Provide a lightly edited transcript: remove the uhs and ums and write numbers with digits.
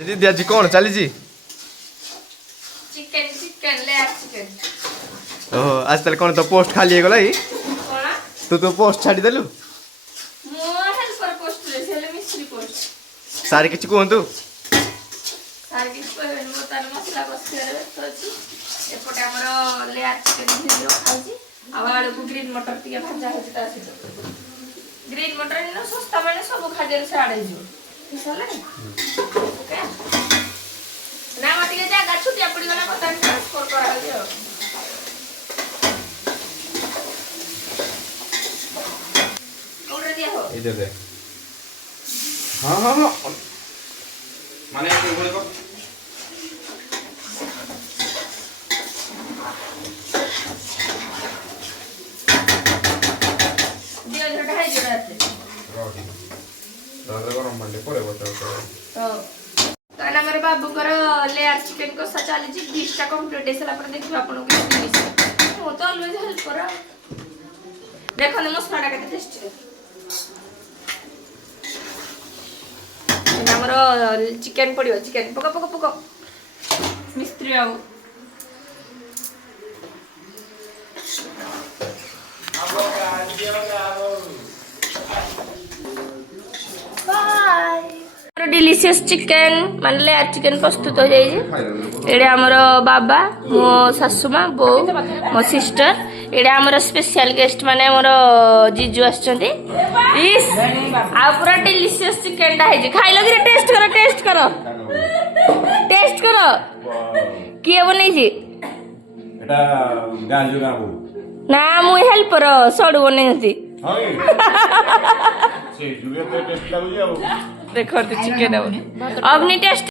दीदी आज कौन चली चिकन चिकन ले चिकन ओहो आज तले कौन तो पोस्ट खाली गला ही कोना तू पोस्ट छाड़ी देलु मो हेल्पर पोस्ट ले सेले मिस्त्री पोस्ट सारी किछि कोहंतु सार किछ कहबेन मो तार मसला बसरे तो अछि एपटे हमर लेयर चिकन भिडियो खाउची आवाळ को ग्रीन मटर टिके भाजा होची ता से ग्रीन मटर न सस्ता माने सब खाजर से आडे जो किसला ओके ना मटिके जागा छुटिया पड़ी गला पता ट्रांसफर करा दियो ऑर्डर दिया हो इधर दे हां हां हां माने के बोले को दियो जरा ढाई जो रहते रोटी दादा गरम मंडे पड़े बताओ तो ताना मेरे बाबू कर लेयर चिकन को सचाली जी डिश टा कंप्लीट हेसला पर देखियो आपन को डिश मो तो ऑलवेज हेल्प करा देखो ने मसला टा केते टेस्टी हमरो चिकन पड़ियो चिकन पको पको पको मिस्त्री आउ बाय डिलीशियस चिकन मान लेयर चिकन प्रस्तुत हो जाई एडे हमर बाबा मो सासुमा बो मो सिस्टर एडे हमर स्पेशल गेस्ट माने हमर जीजू आछंती इस आ पूरा डिलीशियस चिकन टा है खाइलो कि टेस्ट करो टेस्ट करो किए बनै छी एटा गांजू गाबू ना मु हेल्पर सडू बनै छी हाय से जुगे टेस्ट लागु जाबो देखो चिकन अब नहीं टेस्ट